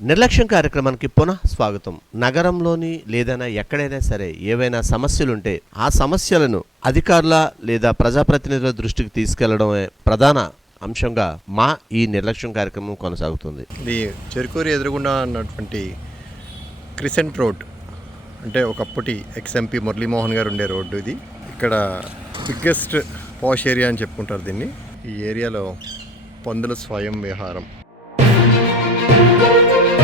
నిర్లక్ష్యం కార్యక్రమానికి పునః స్వాగతం. నగరంలోని లేదైనా ఎక్కడైనా సరే ఏవైనా సమస్యలుంటే ఆ సమస్యలను అధికారుల లేదా ప్రజాప్రతినిధుల దృష్టికి తీసుకెళ్ళడమే ప్రధాన అంశంగా మా ఈ నిర్లక్ష్యం కార్యక్రమం కొనసాగుతుంది. ఇది చెరుకూరు ఎదురుగుండా ఉన్నటువంటి క్రిసెంట్ రోడ్ అంటే ఒకప్పటి ఎక్స్ఎంపీ మురళీమోహన్ గారు ఉండే రోడ్డు ఇది. ఇక్కడ బిగ్గెస్ట్ పాష్ ఏరియా అని చెప్పుకుంటారు దీన్ని. ఈ ఏరియాలో పందుల స్వయం విహారం. Thank you.